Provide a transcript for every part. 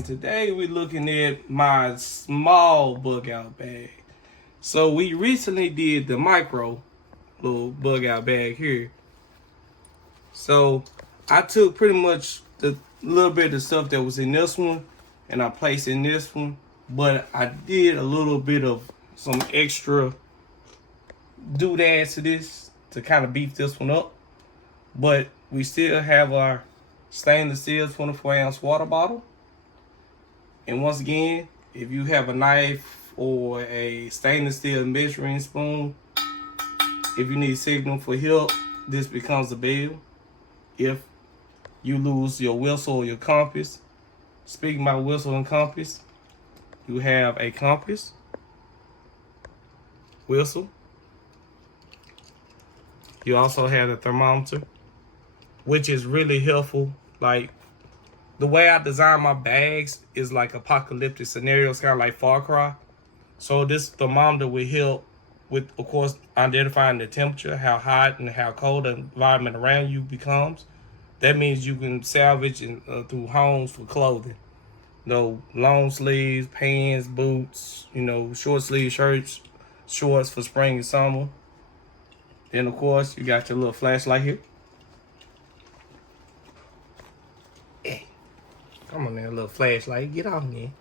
and today we're looking at my small bug out bag. So we recently did the micro little bug out bag here. So I took pretty much the little bit of stuff that was in this one and I placed in this one, but I did a little bit of some extra doodads to this to kind of beef this one up. But we still have our stainless steel 24-ounce water bottle. And once again, if you have a knife or a stainless steel measuring spoon, if you need signal for help, this becomes a bell. If you lose your whistle or your compass, speaking about whistle and compass, you have a compass, whistle. You also have the thermometer, which is really helpful. Like, the way I design my bags is like apocalyptic scenarios, kind of like Far Cry. So this thermometer will help with, of course, identifying the temperature, how hot and how cold the environment around you becomes. That means you can salvage through homes for clothing. Long sleeves, pants, boots, short sleeve shirts, shorts for spring and summer. Then, of course, you got your little flashlight here. Hey, come on there, little flashlight. Get off me.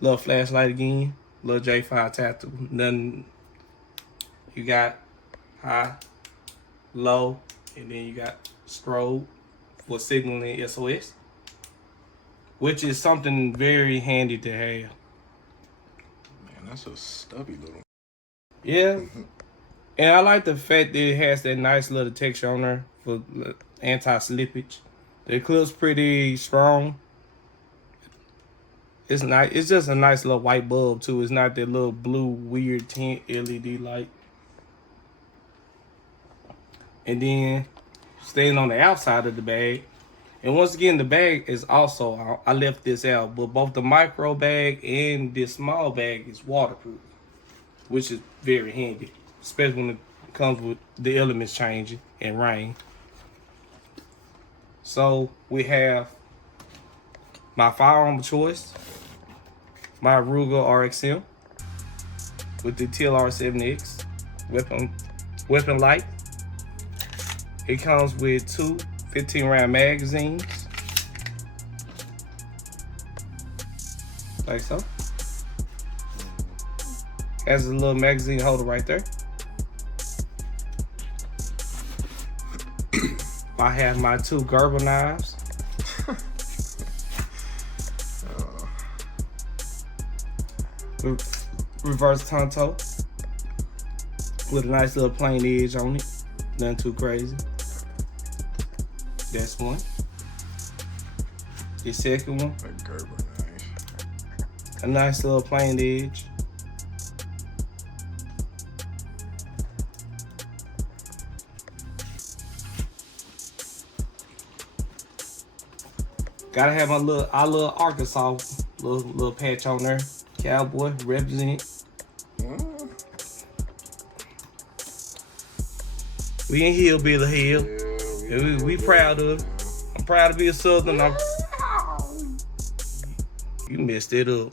Little flashlight again. Little J5 tactical. Then you got high, low, and then you got strobe for signaling SOS, which is something very handy to have. Man, that's a stubby little. Yeah. And I like the fact that it has that nice little texture on there for anti-slippage. The clip's pretty strong. It's nice. It's just a nice little white bulb too. It's not that little blue weird tint LED light. And then staying on the outside of the bag. And once again, the bag is also, I left this out, but both the micro bag and this small bag is waterproof, which is very handy, especially when it comes with the elements changing and rain. So we have my firearm of choice, my Ruger RXM with the TLR7X weapon light. It comes with two 15-round magazines, like so. Has a little magazine holder right there. I have my two Gerber knives. Reverse tonto with a nice little plain edge on it. Nothing too crazy. That's one. The second one. A Gerber knife. A nice little plain edge. Gotta have my little Arkansas little patch on there. Cowboy represent. We in Hillbilly Hill. Yeah, we proud of it. I'm proud to be a Southern. You messed it up.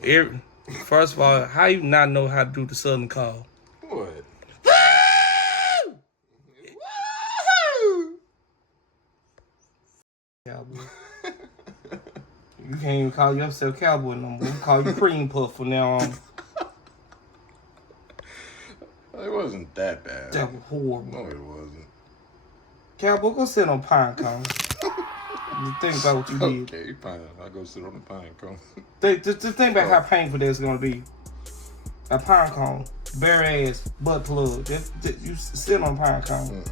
First of all, how you not know how to do the Southern call? What? Cowboy. You can't even call yourself cowboy no more. We call you cream puff from now on. It wasn't that bad. That was horrible. No, it wasn't. Cowboy, go sit on pine cone. Think about what you did. Okay, fine. I'll go sit on the pine cone. Just think about how painful that's gonna be. A pine cone, bare ass, butt plug. You sit on a pine cone.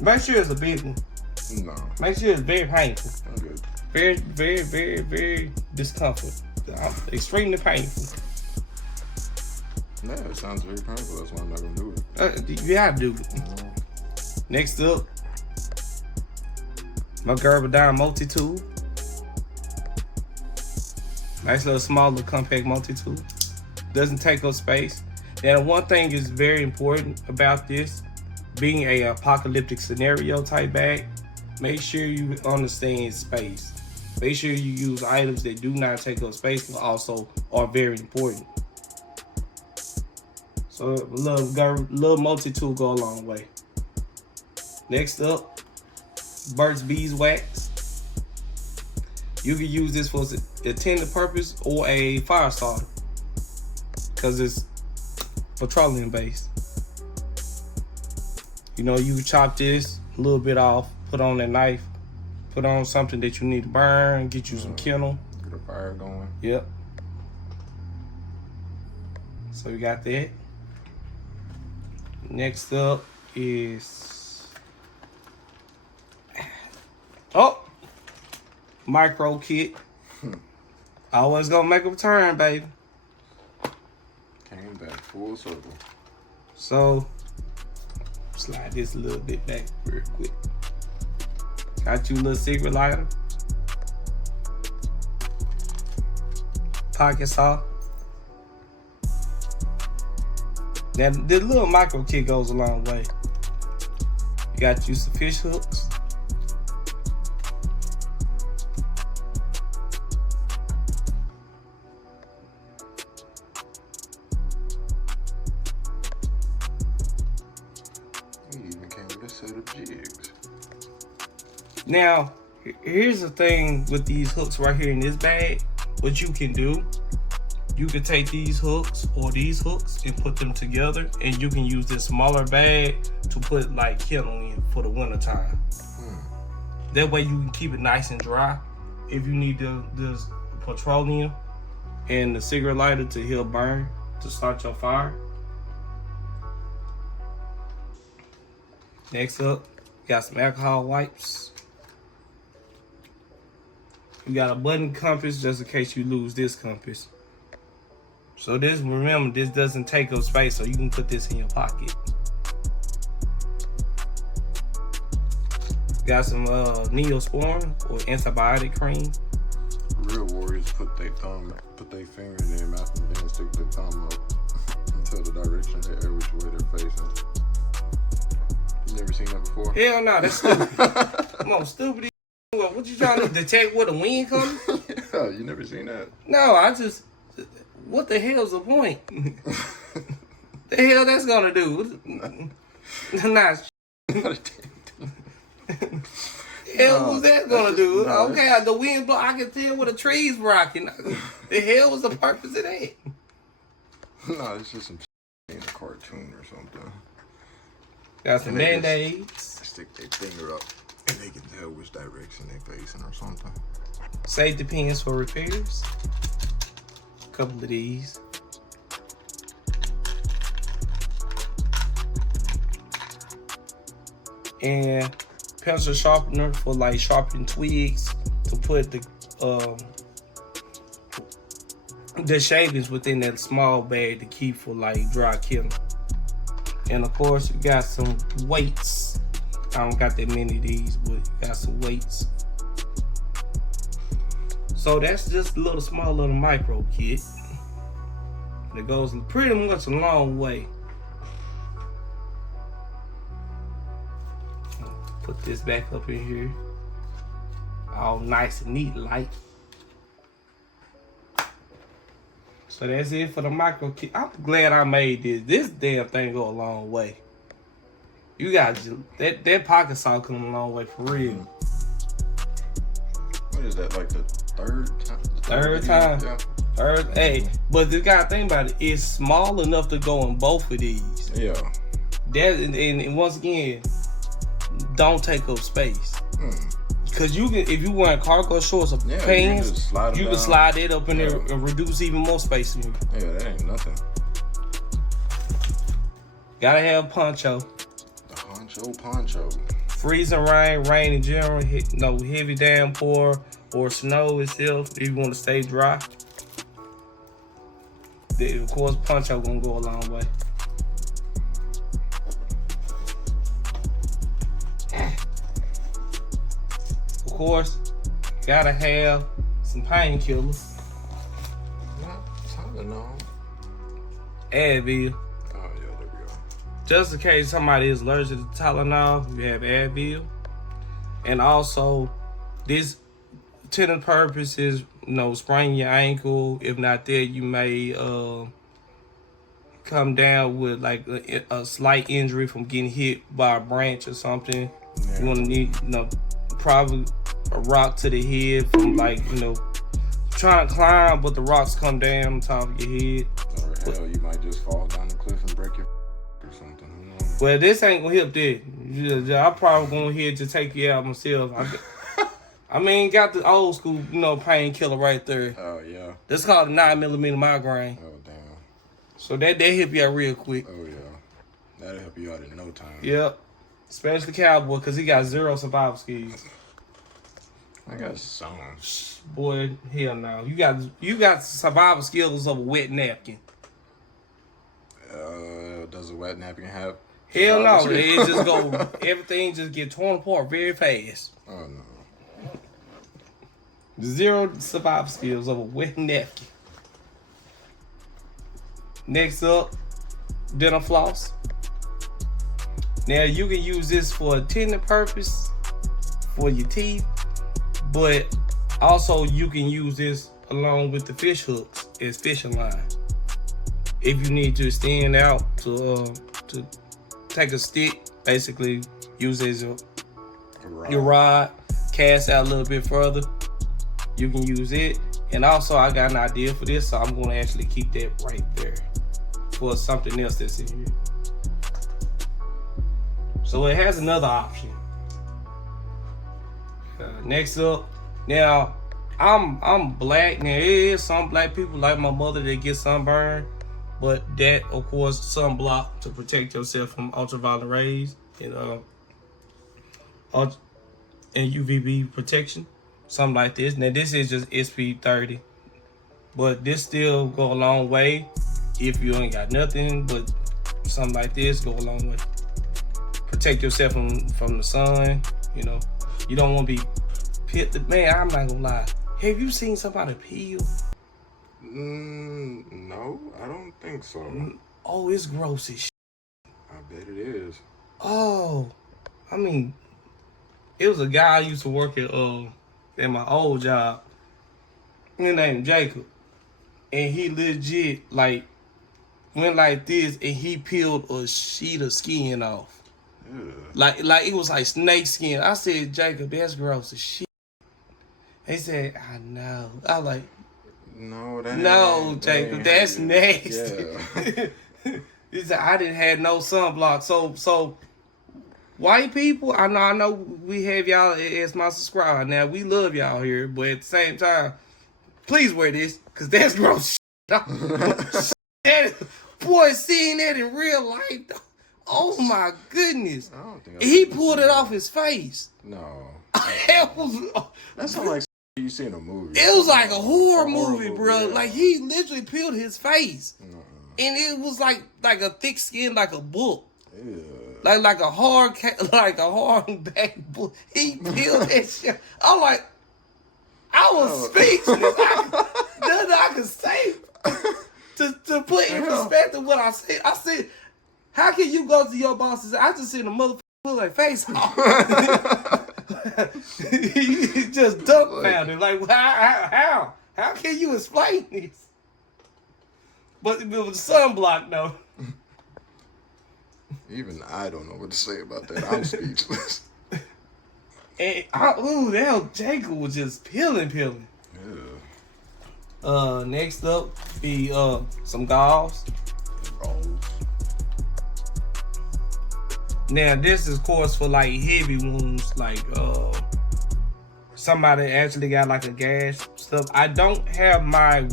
Make sure it's a big one. No. Make sure it's very painful. I'm good. Very, very, very, very discomfort. Extremely painful. No, it sounds very painful. That's why I'm not gonna do it. You gotta do it. Next up, my Gerber Dime multi-tool. Nice little small little compact multi-tool. Doesn't take up space. Now, one thing is very important about this, being a apocalyptic scenario type bag, make sure you understand space. Make sure you use items that do not take up space, but also are very important. So a little multi-tool go a long way. Next up, Burt's Beeswax. You can use this for a intended purpose or a fire starter, because it's petroleum based. You know, you chop this a little bit off, put on a knife, put on something that you need to burn, get you some kindle. Get a fire going. Yep. So we got that. Next up is micro kit. Always gonna make a return, baby. Came back full circle. So slide this a little bit back real quick. Got you a little cigarette lighter, pocket saw. Now the little micro kit goes a long way. You got you some fish hooks. You even came with a set of jigs. Now, here's the thing with these hooks right here in this bag. What you can do, you can take these hooks or these hooks and put them together, and you can use this smaller bag to put like kindle in for the winter time. That way you can keep it nice and dry. If you need the petroleum and the cigarette lighter to help burn, to start your fire. Next up, got some alcohol wipes. You got a button compass just in case you lose this compass. So this, remember, this doesn't take up space, so you can put this in your pocket. Got some Neosporin or antibiotic cream. Real warriors put their finger in their mouth and then stick their thumb up until the direction which way they're facing. You never seen that before? Hell no, that's stupid. Come on, stupid. What you trying to detect where the wind coming? Yeah, you never seen that? No, what the hell's the point? The hell that's gonna do? Nah. Hell was that gonna do? Okay, the wind blow. I can tell where the trees rocking. The hell was the purpose of that? No, it's just some in a cartoon or something. Got some Band-Aids. Stick their finger up and they can tell which direction they're facing or something. Safety pins for repairs. A couple of these. And pencil sharpener for like sharpening twigs to put the shavings within that small bag to keep for like dry killing. And of course, you got some weights. I don't got that many of these, but you got some weights. So that's just a small little micro kit. It goes pretty much a long way. Put this back up in here. All nice and neat like. So that's it for the micro kit. I'm glad I made this. This damn thing go a long way. You guys, that pocket saw come a long way for real. What is that, like the third time? Third time. Yeah. Third, hey, but you gotta think about it. It's small enough to go in both of these. Yeah. That and once again, don't take up space. Cause you can, if you wearing cargo shorts or pants, you can slide it up in there and reduce even more space in here. Yeah, that ain't nothing. Gotta have poncho. The poncho. Freezing rain in general, heavy downpour or snow itself. If you want to stay dry, then of course poncho gonna go a long way. Of course, gotta have some painkillers. Tylenol. Advil. Oh yeah, there we go. Just in case somebody is allergic to Tylenol, you have Advil. And also, this tendon purpose is, sprain your ankle. If not that, you may come down with like a slight injury from getting hit by a branch or something. Yeah. You want to need, probably a rock to the head from trying to climb, but the rocks come down on top of your head. Or hell, you might just fall down the cliff and break your or something. Who knows? Well, this ain't gonna help that. I'm probably gonna here to take you out myself. I mean, got the old school, painkiller right there. Oh yeah. That's called a 9mm migraine. Oh damn. So that help you out real quick. Oh yeah. That'll help you out in no time. Yep. Especially Cowboy, because he got 0 survival skills. I got some. Boy, hell no. You got survival skills of a wet napkin. Does a wet napkin have? Hell no. It just go, everything just get torn apart very fast. Oh no. 0 survival skills of a wet napkin. Next up, dental floss. Now you can use this for a tendon purpose for your teeth, but also you can use this along with the fish hooks as fishing line. If you need to extend out to take a stick, basically use it as your rod, cast out a little bit further, you can use it. And also I got an idea for this, so I'm gonna actually keep that right there for something else that's in here. So it has another option. Next up, now I'm black. Now there is some black people like my mother that get sunburned, but that of course sunblock to protect yourself from ultraviolet rays and UVB protection, something like this. Now this is just SP30, but this still go a long way. If you ain't got nothing, but something like this go a long way. Protect yourself from the sun. You don't want to be pit. Man, I'm not gonna lie. Have you seen somebody peel? No, I don't think so. Oh, it's gross as shit. I bet it is. Oh, I mean, it was a guy I used to work at my old job. His name Jacob, and he legit went like this, and he peeled a sheet of skin off. Like it was like snake skin. I said, Jacob, that's gross as shit. He said, I know. I was like, no, Jacob, that's nasty. Yeah. He said, I didn't have no sunblock. So white people, I know we have y'all as my subscriber. Now we love y'all here, but at the same time, please wear this, cause that's gross shit. Boy, seeing that in real life though. Oh my goodness! I don't think he pulled it off his face. No, that sounds like you see in a movie. It was like a horror movie, bro. Yeah. Like he literally peeled his face, and it was like a thick skin, like a book, like a hard back book. He peeled that shit. I'm like, I was speechless. Nothing I could say to put in perspective what I said. I said, how can you go to your boss and say, I just seen a motherfucker pull their face off? He just dumbfounded. Like, how? How can you explain this? But it was sunblock, though. Even I don't know what to say about that. I'm speechless. And that Jacob was just peeling. Yeah. Next up be some gauze. Now this is of course for like heavy wounds, like somebody actually got like a gash stuff. I don't have my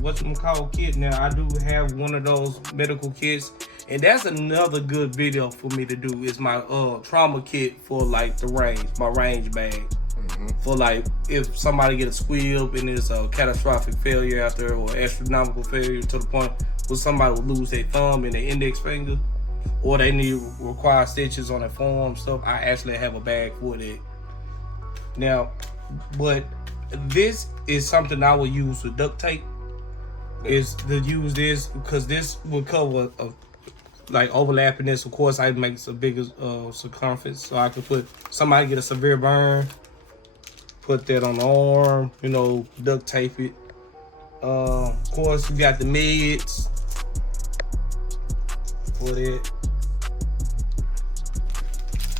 kit now. I do have one of those medical kits, and that's another good video for me to do. Is my trauma kit for like the range, my range bag. For like if somebody get a squeal and it's a catastrophic failure after or astronomical failure to the point where somebody will lose their thumb and their index finger, or they require stitches on their forearm stuff, I actually have a bag for that. Now, but this is something I will use with duct tape. Is to use this because this will cover like overlapping this. Of course, I make a bigger circumference, so I could put somebody get a severe burn put that on the arm, you know, duct tape it. Of course, you got the meds for that.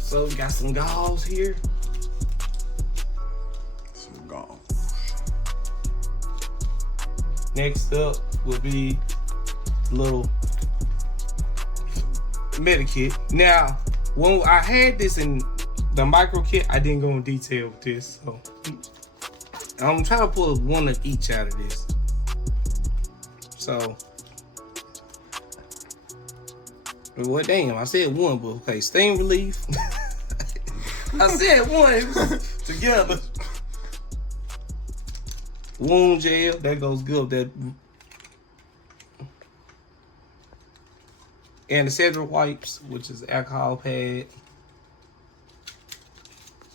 So we got some gauze here. Some gauze. Next up will be a little medikit. Now, when I had this in the micro kit, I didn't go in detail with this. So I'm trying to pull one of each out of this. So, well, damn, I said one, but okay, stain relief. I said one, it was together. Wound gel, that goes good. That antiseptic wipes, which is alcohol pad.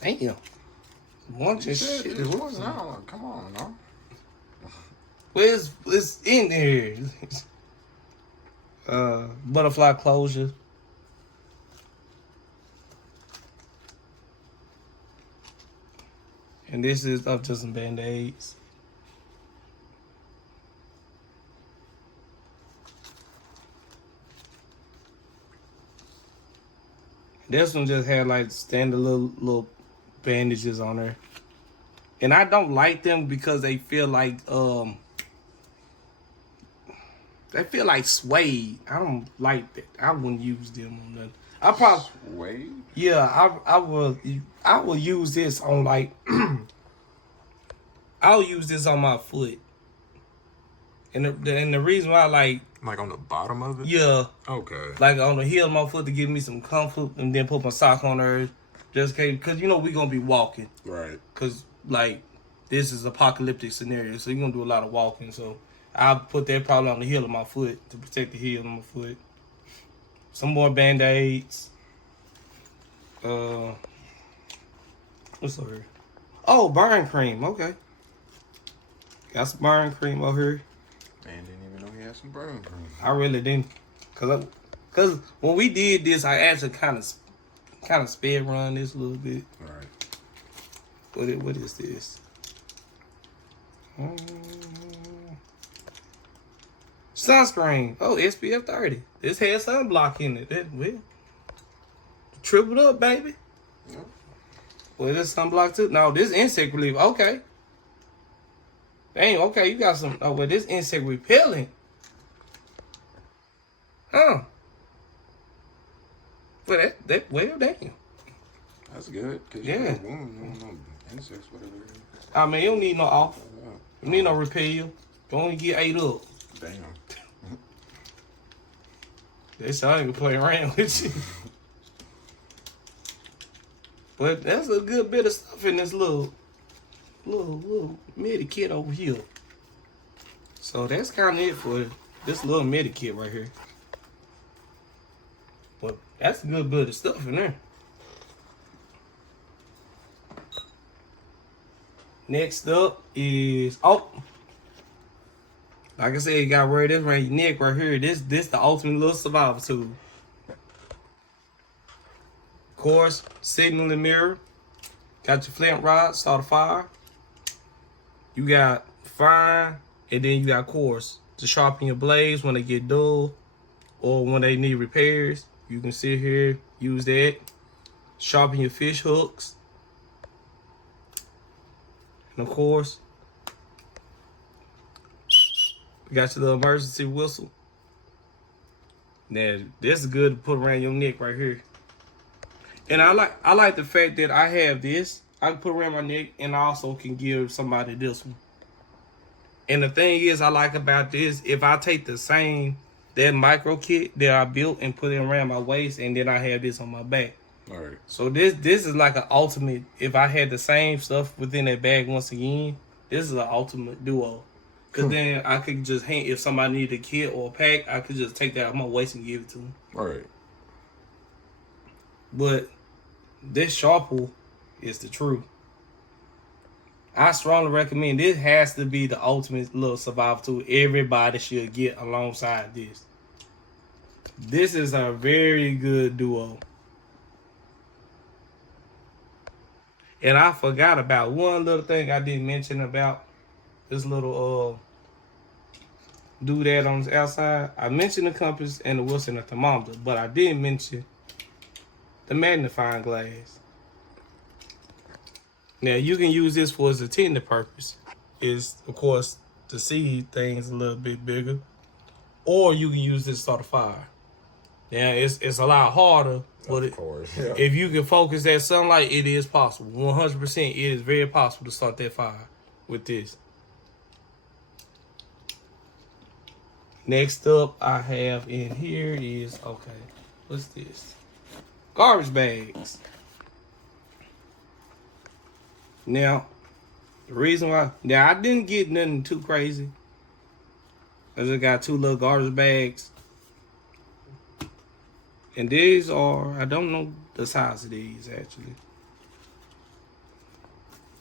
Damn, bunch of shit. It was now. Come on, no. Well, it's in there. Butterfly closure. And this is up to some Band-Aids. This one just had like standard little bandages on there. And I don't like them because they feel like suede. I don't like that. I wouldn't use them on nothing. I probably Suede? Yeah, I will use this on like I'll use this on my foot. And the reason why I Like on the bottom of it? yeah, Okay. like on the heel of my foot to give me some comfort, and then put my sock on there just in case, because you know we gonna be walking. Right. Because like this is apocalyptic scenario, so you're gonna do a lot of walking. So I'll put that probably on the heel of my foot to protect the heel of my foot. Some more Band-Aids. What's over here? Oh, burn cream. Okay. Got some burn cream over here. Man, didn't even know he had some burn cream. I really didn't, cause when we did this, I actually kind of sped run this a little bit. Right. What is this? Sunscreen. Oh, SPF 30. This had sunblock in it. That well, tripled up, baby. Yep. Well, this sunblock too. No, this insect relief. Okay. Dang. Okay, you got some. Oh, well, this insect repellent. Huh. Well, well, damn. That's good. Cause Yeah. You don't know insects, whatever it is. I mean, you don't need no off. Yeah. You need no repel. You only get 8 up. Damn. That's I ain't gonna play around with you. But that's a good bit of stuff in this little midi kit over here. So that's kind of it for this little midi kit right here. But that's a good bit of stuff in there. Next up is like I said, you got wear this around your neck right here. This the ultimate little survival tool. Of course, signaling mirror. Got your flint rod, start a fire. You got fine, and then you got coarse to sharpen your blades when they get dull or when they need repairs. You can sit here, use that. Sharpen your fish hooks. And of course, you got your little emergency whistle. Now, this is good to put around your neck right here. And I like the fact that I have this. I can put around my neck, and I also can give somebody this one. And the thing is, I like about this, if I take that micro kit that I built and put it around my waist, and then I have this on my back. All right. So this is like an ultimate. If I had the same stuff within that bag once again, this is an ultimate duo. Cause then I could just if somebody needed a kit or a pack, I could just take that out my waist and give it to them. All right. But this sharper is the truth. I strongly recommend this. Has to be the ultimate little survival tool everybody should get alongside this. This is a very good duo. And I forgot about one little thing I didn't mention about this little doodad on the outside. I mentioned the compass and the Wilson thermometer, but I didn't mention the magnifying glass. Now you can use this for its intended purpose. Is of course to see things a little bit bigger, or you can use this to start a fire. Now it's a lot harder, but if you can focus that sunlight, it is possible. 100%, it is very possible to start that fire with this. Next up, I have in here is what's this? Garbage bags. Now, the reason why I didn't get nothing too crazy. I just got 2 little garbage bags. And these are, I don't know the size of these actually.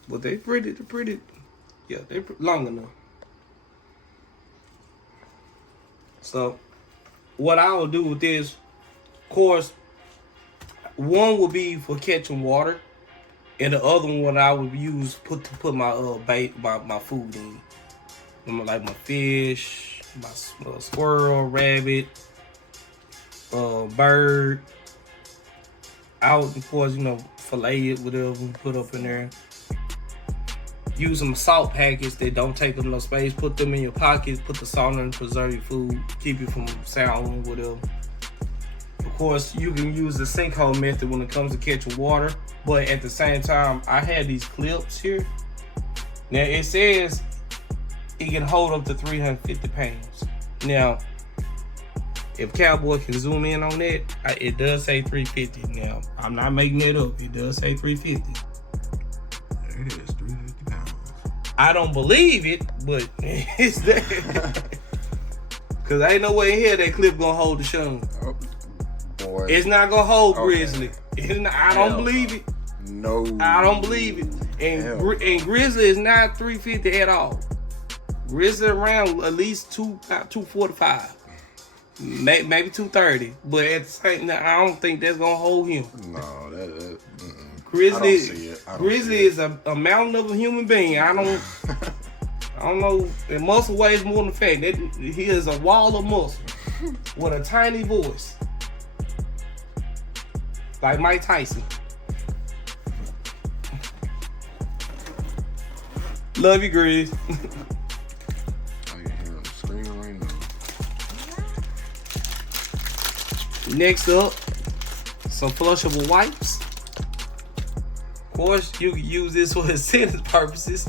But they're pretty, yeah, they're long enough. So, what I will do with this, of course, one will be for catching water. And the other one I would use to put my my food in. Like my fish, my squirrel, rabbit, bird. I would, of course, fillet it, whatever, put up in there. Use some salt packets that don't take up no space. Put them in your pockets. Put the salt in to preserve your food. Keep it from souring, whatever. Of course, you can use the sinkhole method when it comes to catching water. But at the same time, I had these clips here. Now, it says it can hold up to 350 pounds. Now, if Cowboy can zoom in on that, it does say 350. Now, I'm not making it up. It does say 350. It is 350 pounds. I don't believe it, but it's there. Because ain't no way in here that clip gonna hold the Shun. Oh, boy. It's not gonna hold Grizzly. It's not, I don't believe it. No. I don't believe it. And Grizzly is not 350 at all. Grizzly around at least 245. Maybe 230. But at the same time, I don't think that's gonna hold him. No, that Grizzly is a mountain of a human being. I don't know. In muscle weighs more than fat. He is a wall of muscle with a tiny voice, like Mike Tyson. Love you, Grizz. I can hear him screaming right now. Next up, some flushable wipes. Of course, you can use this for aesthetic purposes.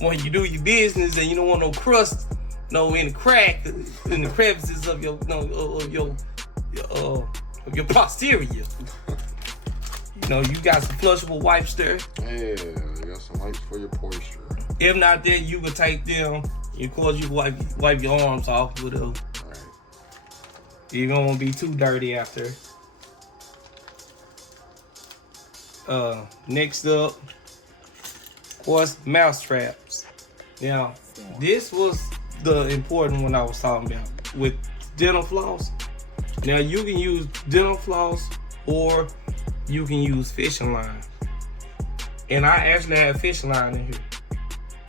When you do your business and you don't want no crust, in the crack, in the crevices of your posterior. You got some flushable wipes there. Yeah, you got some wipes for your posture. If not, then you can take them. Of course, you wipe your arms off with them. Right. You don't want to be too dirty after. Next up, of course, mouse traps. Now, this was the important one I was talking about with dental floss. Now, you can use dental floss or you can use fishing line. And I actually have fishing line in here.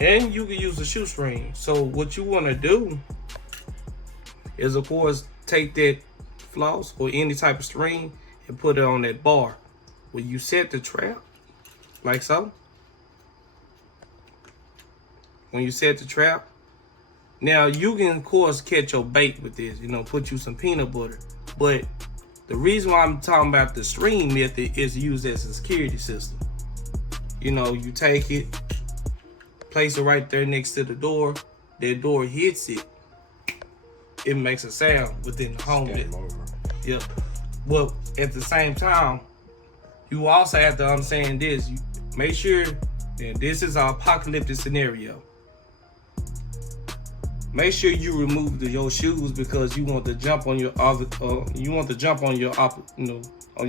And you can use a shoestring. So what you want to do is, of course, take that floss or any type of string and put it on that bar. When you set the trap, like so. When you set the trap, now you can, of course, catch your bait with this. Put you some peanut butter. But the reason why I'm talking about the string method is used as a security system. You take it, place it right there next to the door. That door hits it. It makes a sound within the home. Yep. But at the same time, you also have to understand this. You make sure that this is an apocalyptic scenario. Make sure you remove your shoes because you want to jump on your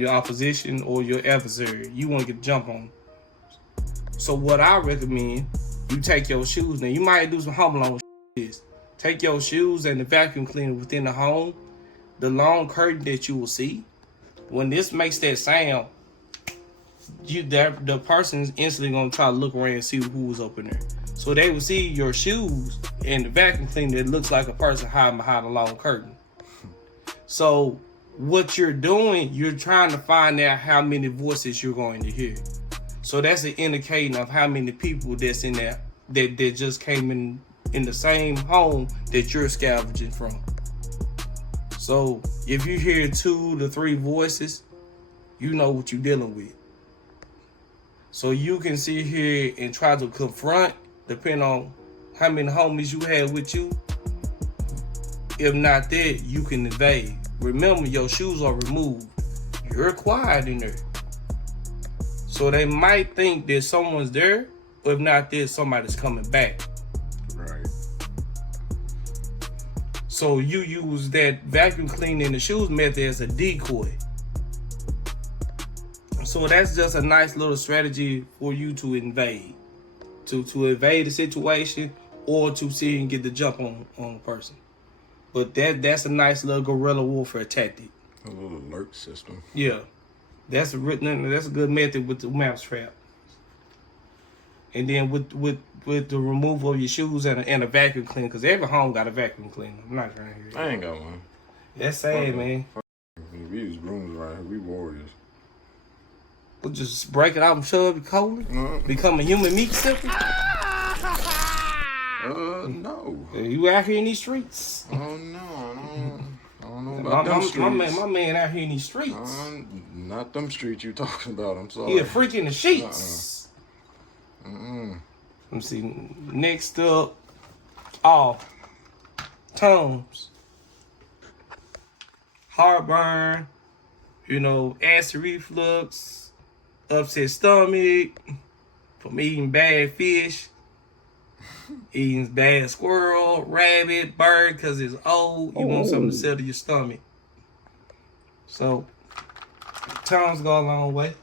opposition or your adversary. You want to get jump on. So what I recommend, you take your shoes. Now you might do some home alone. Take your shoes and the vacuum cleaner within the home. The long curtain that you will see, when this makes that sound, the person's instantly gonna try to look around and see who was up in there. So they will see your shoes and the vacuum cleaner that looks like a person hiding behind a long curtain. So what you're doing, you're trying to find out how many voices you're going to hear. So that's an indicator of how many people that's in there that just came in the same home that you're scavenging from. So if you hear 2 to 3 voices, you know what you're dealing with. So you can sit here and try to confront, depending on how many homies you have with you. If not that, you can invade. Remember, your shoes are removed. You're quiet in there. So they might think that someone's there, but if not that, somebody's coming back. Right. So you use that vacuum cleaning the shoes method as a decoy. So that's just a nice little strategy for you to invade. To evade the situation or to see and get the jump on a person. But that's a nice little guerrilla warfare tactic. A little alert system. Yeah. That's a good method with the mouse trap. And then with the removal of your shoes and a vacuum cleaner, because every home got a vacuum cleaner. I'm not trying to hear it. I ain't got one. That's sad, man. We use brooms right here. We warriors. We'll just break it out and shove it cold. Become a human meat sipper. No. You out here in these streets. Oh, no. I don't know about them streets. My man out here in these streets. Not them streets you talking about. I'm sorry. He a freak in the sheets. Let me see. Next up, Tums. Heartburn. Acid reflux. Upset stomach. From eating bad fish. Eating bad squirrel, rabbit, bird, because it's old. You want something to settle your stomach. So, Tums go a long way.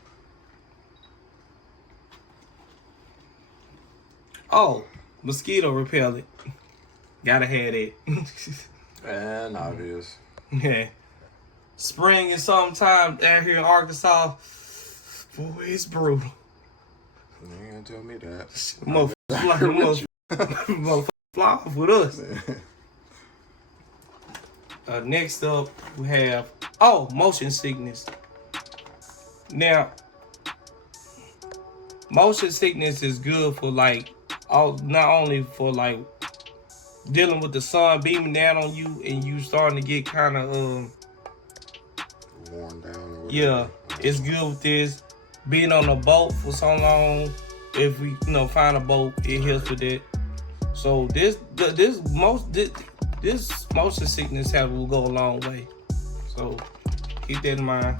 Mosquito repellent. Gotta have that. And obvious. Yeah. Spring and summertime down here in Arkansas, boy, it's brutal. You ain't gonna tell me that. Motherfucker fly off with us. Next up, we have motion sickness. Now, motion sickness is good for not only for dealing with the sun beaming down on you and you starting to get kind of worn down. Yeah, it's good with this. Being on a boat for so long, if we find a boat, it helps with that. So this motion sickness will go a long way. So keep that in mind.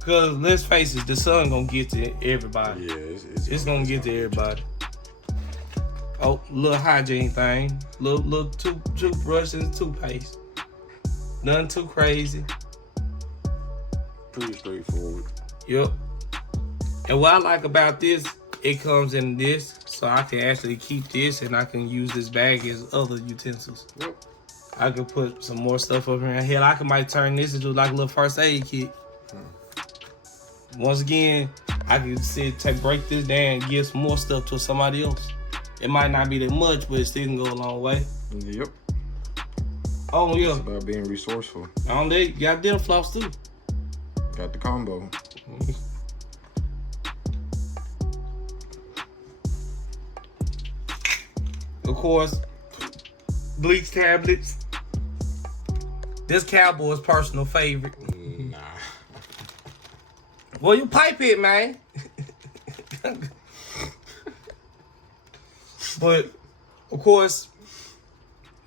Cause let's face it, the sun gonna get to everybody. Yeah, it's gonna get to everybody. Little hygiene thing, little toothbrush and toothpaste. Nothing too crazy. Pretty straightforward. Yep. And what I like about this, it comes in this, so I can actually keep this and I can use this bag as other utensils. Yep. I could put some more stuff up in here. I might turn this into like a little first aid kit. Once again, I can break this down and give some more stuff to somebody else. It might not be that much, but it still can go a long way. Yep. Oh, yeah. It's about being resourceful. On there, you got dental floss too. Got the combo. Of course, bleach tablets. This cowboy's personal favorite. Nah. Well, you pipe it, man. But, of course,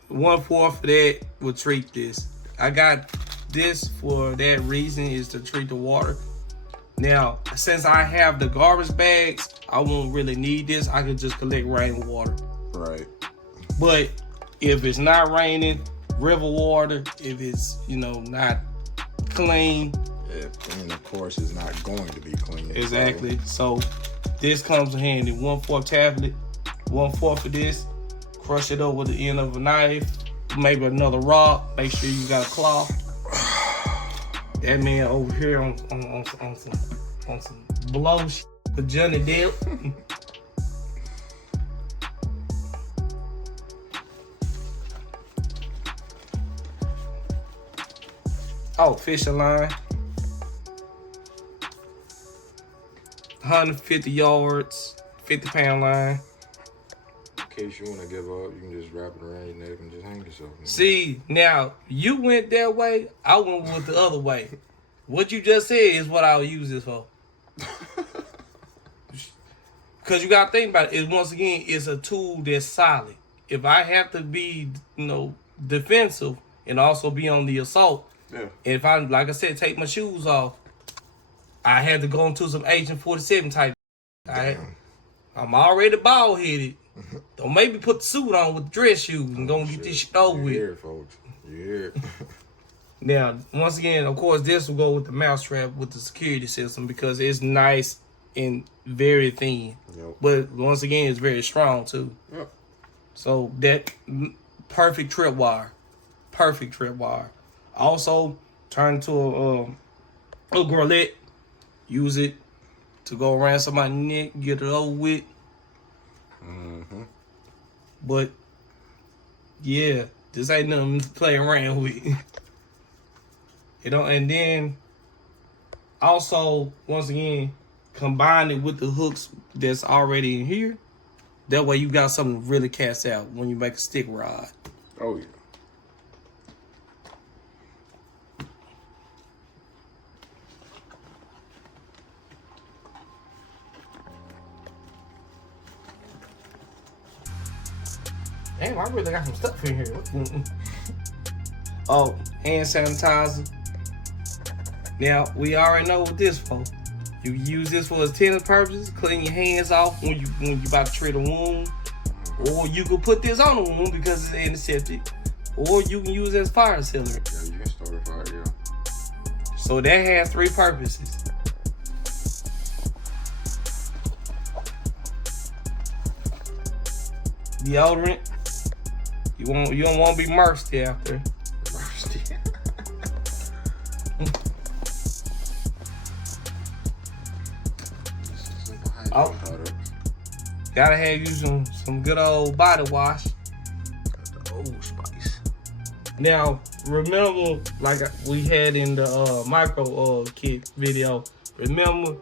1/4 of that will treat this. I got this for that reason, is to treat the water. Now, since I have the garbage bags, I won't really need this. I can just collect rainwater. Right. But if it's not raining, river water, if it's, not clean. And of course, it's not going to be clean. Exactly. So this comes in handy. 1/4 tablet, 1/4 of this. Crush it up with the end of a knife, maybe another rock. Make sure you got a cloth. That man over here on some blow shit with Johnny Depp. Oh, fishing line. 150 yards, 50-pound line. In case you want to give up, you can just wrap it around your neck and just hang yourself. See, now, you went that way, I went with the other way. What you just said is what I would use this for. Because you got to think about it. Once again, it's a tool that's solid. If I have to be, defensive and also be on the assault, if I, like I said, take my shoes off, I had to go into some Agent 47 type. I'm already bald headed. Don't make me put the suit on with the dress shoes and go get this shit over with. Yeah, folks. Yeah. Now, once again, of course, this will go with the mousetrap with the security system because it's nice and very thin. Yep. But once again, it's very strong too. Yep. So that perfect trip wire. Perfect trip wire. Also, turn to a grillet. Use it to go around somebody's neck, get it over with. Mm-hmm. But yeah, this ain't nothing to play around with. And then also, once again, combine it with the hooks that's already in here. That way you got something to really cast out when you make a stick rod. Oh, yeah. Damn, I really got some stuff in here. Oh, hand sanitizer. Now, we already know what this for. You use this for intended purposes, clean your hands off when you about to treat a wound. Or you can put this on a wound because it's antiseptic. Or you can use it as fire sealer. Yeah, you can start a fire, yeah. So that has 3 purposes. Deodorant. You don't want to be musty after. Oh, gotta have you some good old body wash. Got the Old Spice. Now, remember, like we had in the micro kit video, remember,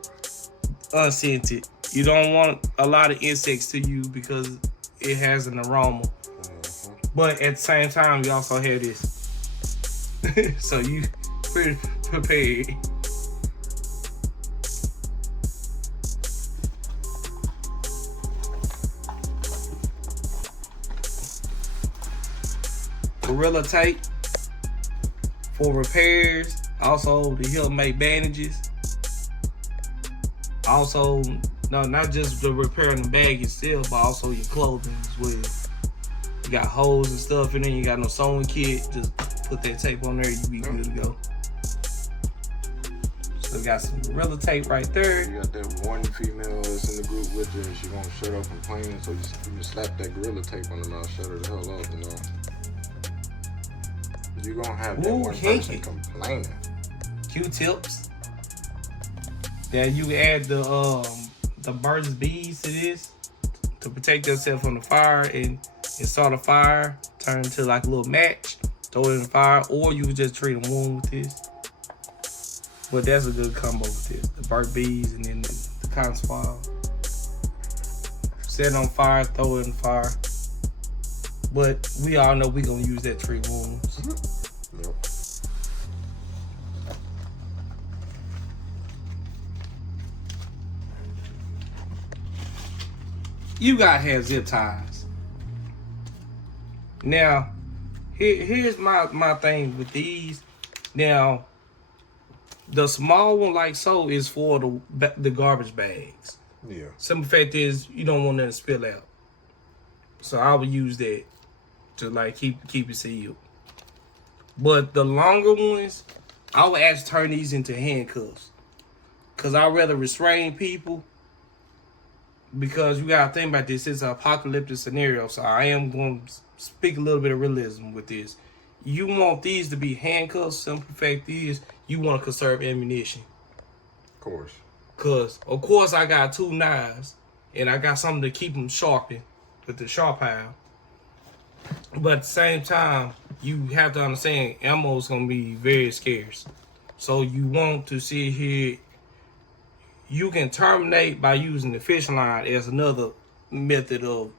unscented. You don't want a lot of insects to you because it has an aroma. But at the same time, we also have this. So you pretty prepared. Gorilla tape for repairs. Also to help make bandages. Also, no, not just the repairing the bag itself, but also your clothing as well. You got holes and stuff in there, you got no sewing kit, just put that tape on there, you be good to go. So we got some Gorilla tape right there. You got that one female that's in the group with you and she won't shut up complaining, so you can slap that Gorilla tape on the mouth, shut her the hell up, You're gonna have that one person complaining. Q-tips. Then you add the Burt's beads to this to protect yourself from the fire and start a fire, turn into like a little match, throw it in the fire, or you would just treat a wound with this. But that's a good combo with this. The Burt beads and then the cotton swab. Set it on fire, throw it in the fire. But we all know we gonna use that to treat wounds. Yep. You gotta have zip ties. Now, here's my thing with these. Now, the small one like so is for the garbage bags. Yeah. Simple fact is you don't want that to spill out. So I would use that to like keep it sealed. But the longer ones, I would actually turn these into handcuffs. Cause I'd rather restrain people. Because you gotta think about this, it's an apocalyptic scenario. So I am going to speak a little bit of realism with this. you want these to be handcuffs. Simple fact is, you want to conserve ammunition. Of course. Cause of course I got 2 knives, and I got something to keep them sharpened with the sharp pile. But at the same time, you have to understand ammo is gonna be very scarce. So you want to sit here. You can terminate by using the fishing line as another method of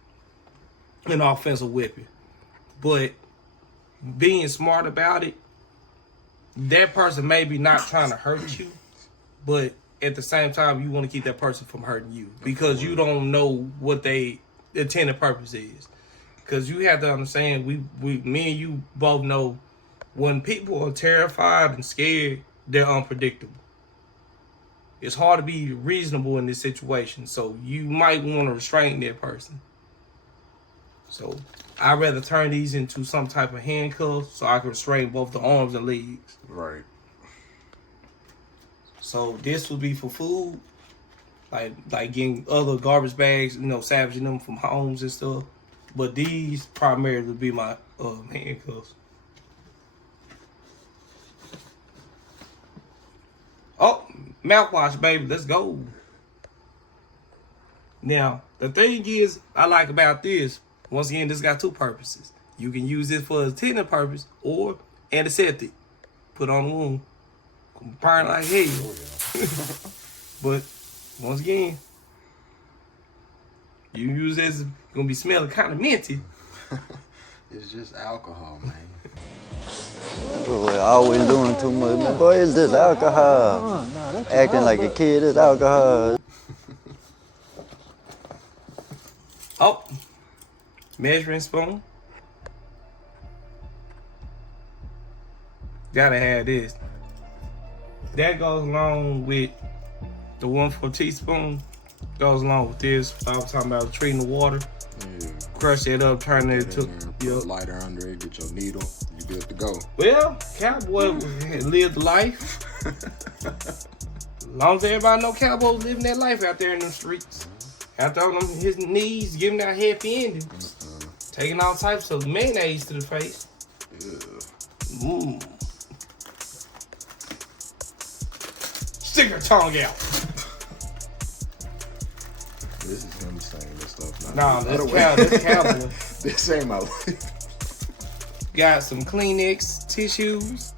an offensive weapon. But being smart about it, that person may be not trying to hurt you, but at the same time, you want to keep that person from hurting you because you don't know what they intended purpose is. Because you have to understand, me and you both know when people are terrified and scared, they're unpredictable. It's hard to be reasonable in this situation, so you might want to restrain that person. So I'd rather turn these into some type of handcuffs so I can restrain both the arms and legs. Right. So this would be for food, like getting other garbage bags, salvaging them from homes and stuff. But these primarily would be my handcuffs. Oh, mouthwash, baby, let's go. Now, the thing is, I like about this, once again, this got 2 purposes. You can use this for a tending purpose or antiseptic. Put on the wound. Burn like hell. But, once again, you use this, it's going to be smelling kind of minty. It's just alcohol, man. Boy, always doing too much, man. Boy, it's just alcohol. Acting like a kid is alcohol. Oh, measuring spoon. Gotta have this. That goes along with the 1/4 teaspoon. Goes along with this. I was talking about treating the water. Yeah. Crush it up, turn it to put a lighter under it, get your needle, you good to go. Well, Cowboy lived the life. As long as everybody know Cowboy living that life out there in the streets. After on his knees, giving out happy endings. Taking all types of mayonnaise to the face. Stick her tongue out. This is him saying this stuff. Nah, that's Cowboy. This ain't my life. Got some Kleenex tissues.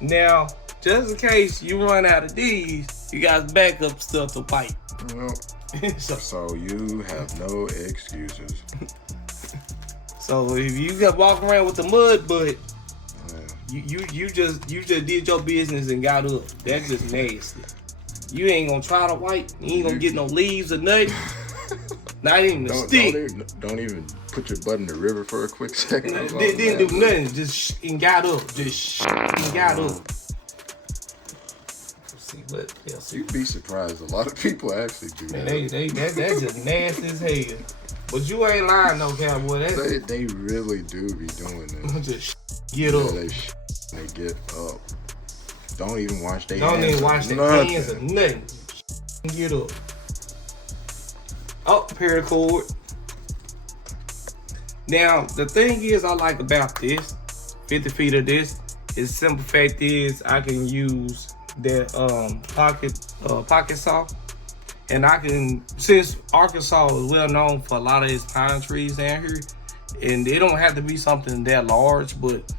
Now, just in case you run out of these, you got backup stuff to wipe. Well, so you have no excuses. So if you got walk around with the mud butt, you just did your business and got up. That's just nasty. You ain't gonna try to wipe. You ain't gonna get no leaves or nothing. Not even a stick. Don't even put your butt in the river for a quick second. Didn't do nothing. Just and got up. Just and got up. Let's see what else. You'd be surprised. A lot of people actually do that. Man, that's just nasty as hell. But you ain't lying, no Cowboy. They really do be doing this. Just get up. They get up. Don't even wash their hands. Don't even wash their hands or nothing. Get up. Oh, paracord. Now, the thing is I like about this, 50 feet of this, is simple fact is I can use that pocket saw. And I can, since Arkansas is well known for a lot of its pine trees down here, and it don't have to be something that large, but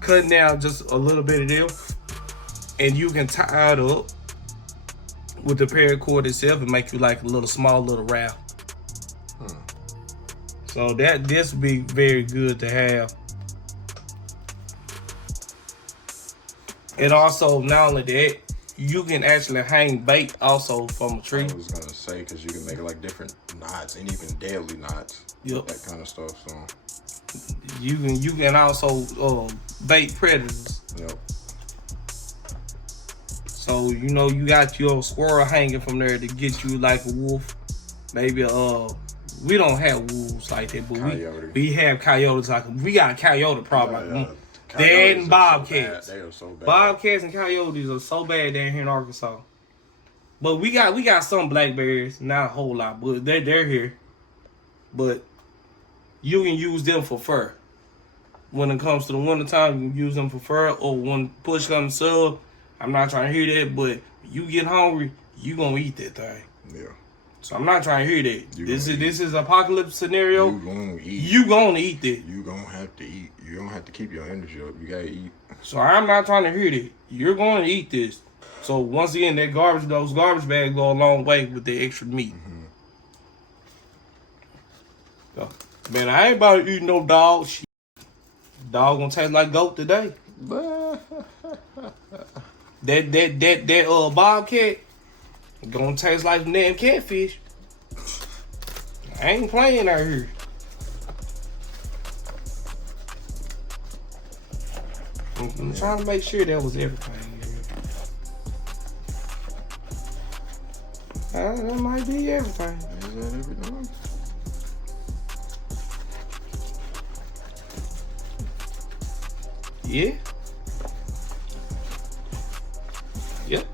cutting down just a little bit of them, and you can tie it up with the paracord itself and make you like a small little raft. So this would be very good to have. And also, not only that, you can actually hang bait also from a tree. I was gonna say, because you can make like different knots and even deadly knots. Yep. That kind of stuff. So you can also bait predators. Yep. So you got your squirrel hanging from there to get you like a wolf. Maybe we don't have wolves like that, but we have coyotes. Like we got a coyote problem. They and bobcats. They are so bad. Bobcats and coyotes are so bad down here in Arkansas. But we got some blackberries, not a whole lot, but they're here. But you can use them for fur. when it comes to the winter time, you use them for fur, or when push comes to shove. I'm not trying to hear that, but you get hungry, you gonna eat that thing. Yeah. So I'm not trying to hear that. You This gonna is apocalypse scenario. You gonna eat. You gonna eat that. You gonna have to eat. You don't have to keep your energy up. You gotta eat. So I'm not trying to hear that. You're going to eat this. So once again, those garbage bags go a long way with the extra meat. So, man, I ain't about to eat no dog shit. Dog gonna taste like goat today. that bobcat gonna taste like some damn catfish. I ain't playing out here. I'm trying to make sure that was everything. That might be everything. Is that everything? Yeah. Yep.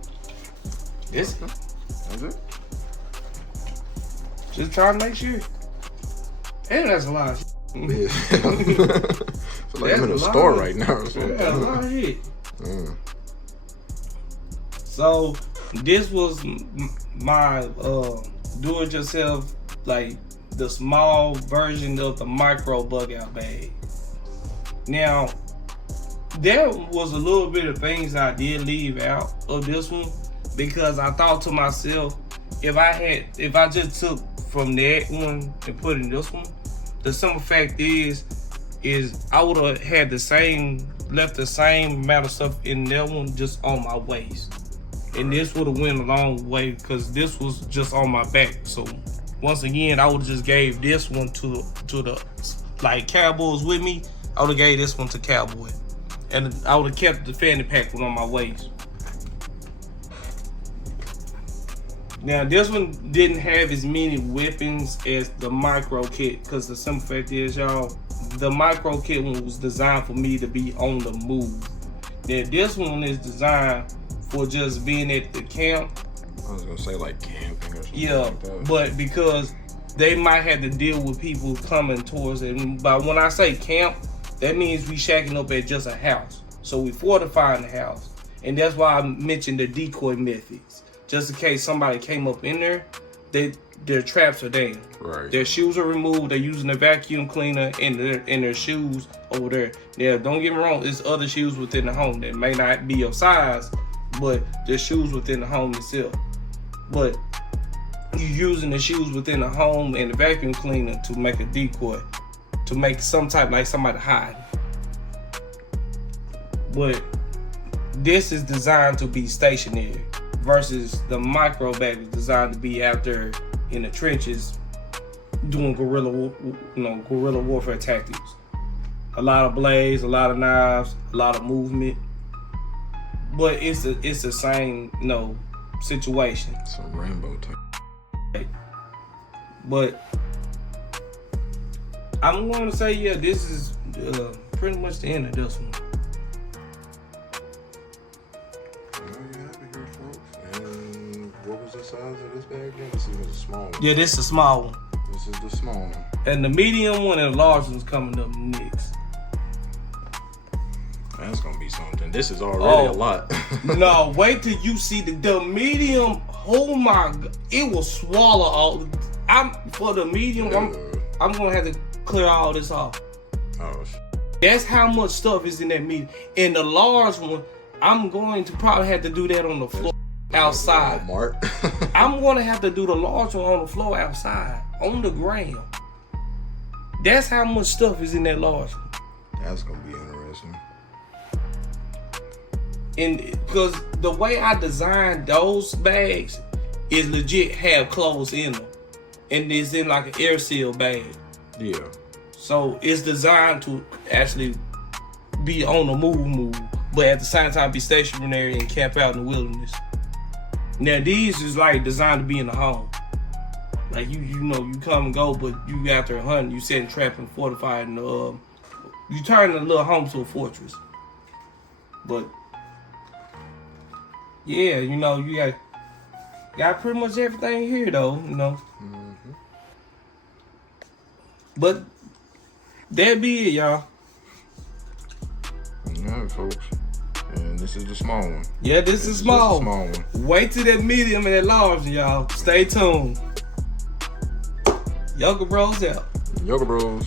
This. That's it? Just trying to make sure. Damn, that's a lot of shit. Yeah. I feel like I'm in a store right now or something. That's a lot of shit. Mm. So, this was my do-it-yourself, like the small version of the micro bug-out bag. Now, there was a little bit of things I did leave out of this one because I thought to myself, if I just took from that one and put in this one, the simple fact is I would have had left the same amount of stuff in that one just on my waist. And this would have went a long way because this was just on my back. So once again, I would have just gave this one to the like Cowboys with me. I would have gave this one to Cowboy. And I would have kept the fanny pack one on my waist. Now this one didn't have as many weapons as the micro kit because the simple fact is, y'all, the micro kit one was designed for me to be on the move. Now this one is designed for just being at the camp. I was gonna say like camping or something. Yeah, like that. but because they might have to deal with people coming towards it. But when I say camp, that means we shacking up at just a house. So we fortifying the house. And that's why I mentioned the decoy methods. Just in case somebody came up in there, their traps are down. Right. Their shoes are removed. They're using a vacuum cleaner and their shoes over there. Now, don't get me wrong, there's other shoes within the home that may not be your size, but there's shoes within the home itself. But you're using the shoes within the home and the vacuum cleaner to make a decoy, to make some type like somebody hide. But this is designed to be stationary versus the micro bag is designed to be out there in the trenches doing guerrilla warfare tactics. A lot of blades, a lot of knives, a lot of movement. But it's the same, situation. Some rainbow type. But I'm going to say, yeah, this is pretty much the end of this one. What was the size of this bag again? This was a small one. Yeah, this is a small one. This is the small one. And the medium one and the large one's coming up next. That's gonna be something. This is already a lot. No, wait till you see the medium. Oh my God, it will swallow all. For the medium. I'm gonna have to clear all this off. Oh. That's how much stuff is in that medium. In the large one, I'm going to probably have to do that on the floor outside. I'm gonna have to do the large one on the floor outside, on the ground. That's how much stuff is in that large one. That's gonna be interesting. And because the way I designed those bags is legit have clothes in them, and it's in like an air seal bag. Yeah. So it's designed to actually be on the move, but at the same time be stationary and camp out in the wilderness. Now these is like designed to be in the home. Like you come and go, but you out there hunting, you setting trap and fortifying you turn the little home to a fortress. But yeah, you got pretty much everything here though, Mm-hmm. But that be it, y'all. folks. And this is the small one. Yeah, this is small. Just a small one. Wait till that medium and that large, y'all. Stay tuned. Yoga Bros out. Yoga Bros.